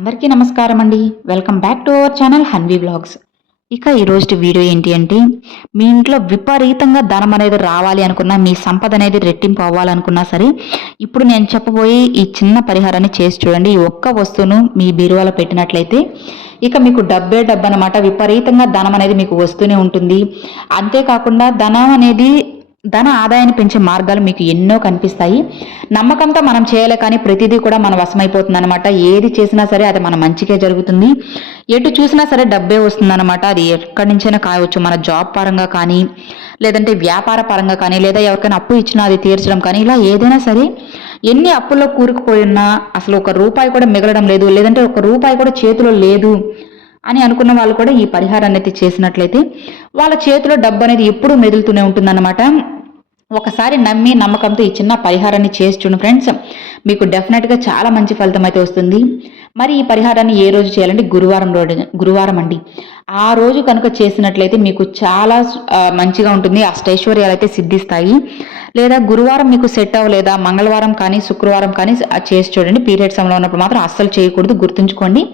అందరికీ నమస్కారం అండి. Welcome back to our channel Hanvi vlogs. ఇక ఈరోజు వీడియో ఏంటి అంటే, మీ ఇంట్లో విపరీతంగా ధనం అనేది రావాలి అనుకున్నా, మీ సంపద అనేది రెట్టింపు అవ్వాలనుకున్నా సరే, ఇప్పుడు నేను చెప్పబోయే ఈ చిన్న పరిహారాన్ని చేసి చూడండి. ఈ ఒక్క వస్తువును మీ బీరువాలో పెట్టినట్లయితే ఇక మీకు డబ్బే డబ్బు అనమాట. విపరీతంగా ధనం అనేది మీకు వస్తూనే ఉంటుంది. అంతేకాకుండా ధన ఆదాయాన్ని పెంచే మార్గాలు మీకు ఎన్నో కనిపిస్తాయి. నమ్మకంతో మనం చేయాలి, కానీ ప్రతిదీ కూడా మన వశమైపోతుంది అనమాట. ఏది చేసినా సరే అది మన మంచికే జరుగుతుంది. ఎటు చూసినా సరే డబ్బే వస్తుంది అనమాట. అది ఎక్కడి నుంచైనా కావచ్చు, మన జాబ్ పరంగా కానీ, లేదంటే వ్యాపార పరంగా కానీ, లేదా ఎవరికైనా అప్పు ఇచ్చినా అది తీర్చడం కానీ, ఇలా ఏదైనా సరే ఎన్ని అప్పుల్లో కూరుకుపోయినా అసలు ఒక రూపాయి కూడా మిగలడం లేదు, లేదంటే ఒక రూపాయి కూడా చేతిలో లేదు అని అనుకున్న వాళ్ళు కూడా ఈ పరిహారాన్ని అయితే చేసినట్లయితే వాళ్ళ చేతిలో డబ్బు అనేది ఎప్పుడూ మెదులుతూనే ఉంటుందన్నమాట. ఒకసారి నమ్మి నమ్మకంతో ఈ చిన్న పరిహారాన్ని చేసి చూడండి ఫ్రెండ్స్, మీకు డెఫినెట్గా చాలా మంచి ఫలితం అయితే వస్తుంది. మరి ఈ పరిహారాన్ని ఏ రోజు చేయాలంటే గురువారం అండి. ఆ రోజు కనుక చేసినట్లయితే మీకు చాలా మంచిగా ఉంటుంది. అష్టైశ్వర్యాలు అయితే సిద్ధిస్తాయి. లేదా గురువారం మీకు సెట్ అవ్వలేదా, మంగళవారం కానీ శుక్రవారం కానీ చేసి చూడండి. పీరియడ్ సమయంలో ఉన్నప్పుడు మాత్రం అస్సలు చేయకూడదు, గుర్తుంచుకోండి.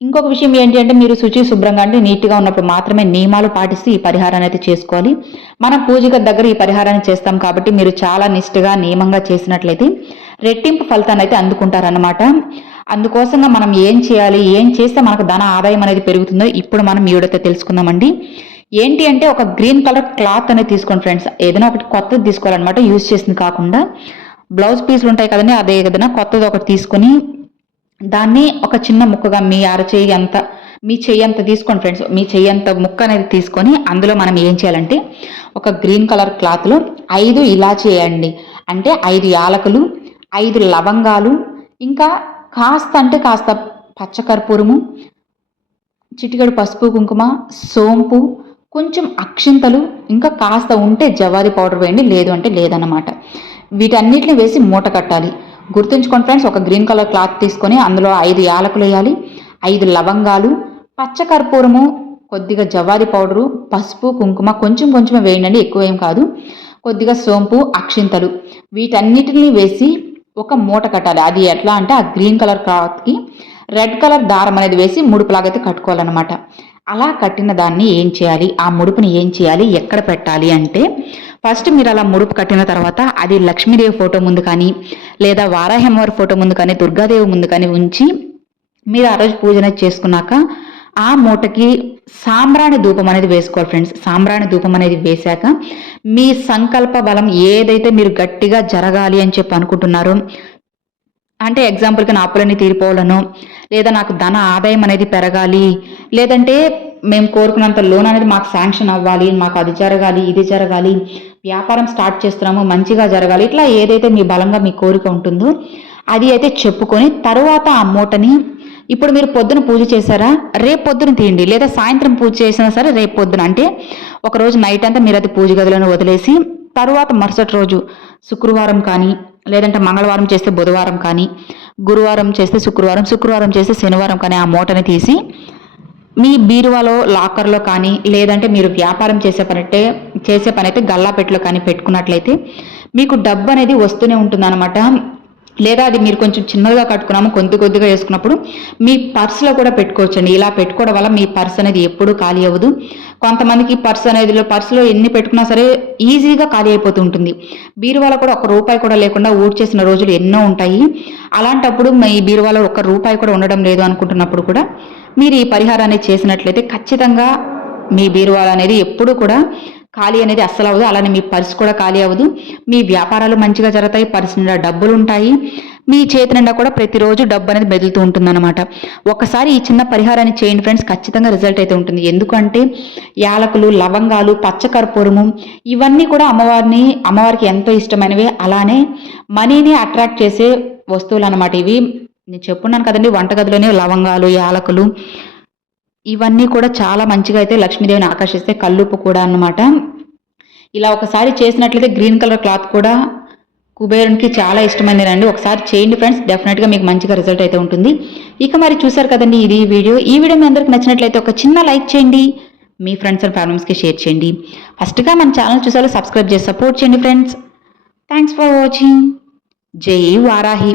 ఇంకొక విషయం ఏంటి అంటే, మీరు శుచి శుభ్రంగా అంటే నీట్గా ఉన్నప్పుడు మాత్రమే నియమాలు పాటిస్తూ ఈ పరిహారాన్ని అయితే చేసుకోవాలి. మనం పూజకు దగ్గర ఈ పరిహారాన్ని చేస్తాం కాబట్టి మీరు చాలా నిష్ఠగా నియమంగా చేసినట్లయితే రెట్టింపు ఫలితాన్ని అయితే అందుకుంటారన్నమాట. అందుకోసంగా మనం ఏం చేయాలి, ఏం చేస్తే మనకు ధన ఆదాయం అనేది పెరుగుతుందో ఇప్పుడు మనం ఈ వీడియోతో తెలుసుకుందామండి. ఏంటి అంటే, ఒక గ్రీన్ కలర్ క్లాత్ అనేది తీసుకోండి ఫ్రెండ్స్. ఏదైనా ఒకటి కొత్తది తీసుకోవాలన్నమాట, యూజ్ చేసింది కాకుండా. బ్లౌజ్ పీసులు ఉంటాయి కదండి, అదే ఏదైనా కొత్తది ఒకటి తీసుకొని దాన్ని ఒక చిన్న ముక్కగా మీ చెయ్యి అంత తీసుకోండి ఫ్రెండ్స్. మీ చెయ్యి అంత ముక్క అనేది తీసుకొని అందులో మనం ఏం చేయాలంటే, ఒక గ్రీన్ కలర్ క్లాత్లో 5 ఇలాచీ వేయండి. అంటే 5 యాలకులు, 5 లవంగాలు, ఇంకా కాస్త పచ్చకర్పూరము, చిటికెడు పసుపు కుంకుమ, సోంపు, కొంచెం అక్షింతలు, ఇంకా కాస్త ఉంటే జవాది పౌడర్ వేయండి, లేదు అంటే లేదన్నమాట. వీటన్నిటిని వేసి మూట కట్టాలి. గుర్తుంచుకోండి ఫ్రెండ్స్, ఒక గ్రీన్ కలర్ క్లాత్ తీసుకొని అందులో 5 యాలకులు వేయాలి, 5 లవంగాలు, పచ్చకర్పూరము, కొద్దిగా జవాది పౌడరు, పసుపు కుంకుమ కొంచెం వేయండి, ఎక్కువ ఏం కాదు, కొద్దిగా సోంపు, అక్షింతలు, వీటన్నిటిని వేసి ఒక మూట కట్టాలి. అది ఎట్లా అంటే, ఆ గ్రీన్ కలర్ క్లాత్కి రెడ్ కలర్ దారం అనేది వేసి ముడుపులాగైతే కట్టుకోవాలన్నమాట. అలా కట్టిన దాన్ని ఏం చేయాలి, ఆ ముడుపుని ఏం చేయాలి, ఎక్కడ పెట్టాలి అంటే, ఫస్ట్ మీరు అలా ముడుపు కట్టిన తర్వాత అది లక్ష్మీదేవి ఫోటో ముందు కానీ, లేదా వారాహమ్మవారి ఫోటో ముందు కానీ, దుర్గాదేవి ముందు కానీ ఉంచి మీరు ఆ రోజు పూజన చేసుకున్నాక ఆ మూటకి సాంబ్రాణి ధూపం అనేది వేసుకోవాలి ఫ్రెండ్స్. సాంబ్రాణి ధూపం అనేది వేశాక మీ సంకల్ప బలం ఏదైతే మీరు గట్టిగా జరగాలి అని చెప్పి అనుకుంటున్నారో, అంటే ఎగ్జాంపుల్కి నా అప్పులన్నీ తీరిపోవాలను, లేదా నాకు ధన ఆదాయం అనేది పెరగాలి, లేదంటే మేము కోరుకున్నంత లోన్ అనేది మాకు శాంక్షన్ అవ్వాలి, మాకు అది జరగాలి, ఇది జరగాలి, వ్యాపారం స్టార్ట్ చేస్తున్నాము మంచిగా జరగాలి, ఇట్లా ఏదైతే మీ బలంగా మీ కోరిక ఉంటుందో అది అయితే చెప్పుకొని తరువాత ఆ మూటని, ఇప్పుడు మీరు పొద్దున పూజ చేశారా, రేపు పొద్దున తీయండి, లేదా సాయంత్రం పూజ చేసినా సరే రేపు పొద్దున, అంటే ఒకరోజు నైట్ అంతా మీరు అది పూజ గదిలోనే వదిలేసి తరువాత మరుసటి రోజు శుక్రవారం కానీ, లేదంటే మంగళవారం చేస్తే బుధవారం కానీ, గురువారం చేస్తే శుక్రవారం చేస్తే శనివారం కానీ ఆ మూటని తీసి మీ బీరువాలో లాకర్లో కానీ, లేదంటే మీరు వ్యాపారం చేసే పని అయితే గల్లాపెట్టలో కానీ పెట్టుకున్నట్లయితే మీకు డబ్బు అనేది వస్తూనే ఉంటుందన్నమాట. లేదా అది మీరు కొంచెం చిన్నగా కట్టుకున్నాము కొద్దిగా వేసుకున్నప్పుడు మీ పర్సులో కూడా పెట్టుకోవచ్చండి. ఇలా పెట్టుకోవడం వల్ల మీ పర్స్ అనేది ఎప్పుడూ ఖాళీ అవ్వదు. కొంతమందికి పర్సులో ఎన్ని పెట్టుకున్నా సరే ఈజీగా ఖాళీ అయిపోతూ ఉంటుంది. బీరువాలో కూడా ఒక రూపాయి కూడా లేకుండా ఊడ్చేసిన రోజులు ఎన్నో ఉంటాయి. అలాంటప్పుడు మీ బీరువాలో ఒక రూపాయి కూడా ఉండడం లేదు అనుకుంటున్నప్పుడు కూడా మీరు ఈ పరిహారాన్ని చేసినట్లయితే ఖచ్చితంగా మీ బీరువాలో అనేది ఎప్పుడూ కూడా ఖాళీ అనేది అస్సలు అవ్వదు. అలానే మీ పర్సు కూడా ఖాళీ అవ్వదు. మీ వ్యాపారాలు మంచిగా జరుగుతాయి, పర్సు నిండా డబ్బులు ఉంటాయి, మీ చేతి నిండా కూడా ప్రతిరోజు డబ్బు అనేది మెదులుతూ ఉంటుందన్నమాట. ఒకసారి ఈ చిన్న పరిహారాన్ని చేయండి ఫ్రెండ్స్, ఖచ్చితంగా రిజల్ట్ అయితే ఉంటుంది. ఎందుకంటే యాలకులు, లవంగాలు, పచ్చకర్పూరము ఇవన్నీ కూడా అమ్మవారికి ఎంతో ఇష్టమైనవి. అలానే మనీని అట్రాక్ట్ చేసే వస్తువులు అన్నమాట. ఇవి నేను చెప్పున్నాను కదండి, వంటగదిలోనే లవంగాలు, యాలకులు ఇవన్నీ కూడా చాలా మంచిగా అయితే లక్ష్మీదేవిని ఆకర్షిస్తే, కల్లుప్పు కూడా అన్నమాట. ఇలా ఒకసారి చేసినట్లయితే గ్రీన్ కలర్ క్లాత్ కూడా కుబేరునికి చాలా ఇష్టమైనదండి. ఒకసారి చేయండి ఫ్రెండ్స్, డెఫినెట్గా మీకు మంచిగా రిజల్ట్ అయితే ఉంటుంది. ఇక మరి చూసారు కదండి ఇది వీడియో మీ అందరికి నచ్చినట్లయితే ఒక చిన్న లైక్ చేయండి, మీ ఫ్రెండ్స్ అండ్ ఫ్యామిలీస్కి షేర్ చేయండి. ఫస్ట్గా మన ఛానల్ చూసారు, సబ్స్క్రైబ్ చేసి సపోర్ట్ చేయండి ఫ్రెండ్స్. Thanks for watching. జై వారాహి.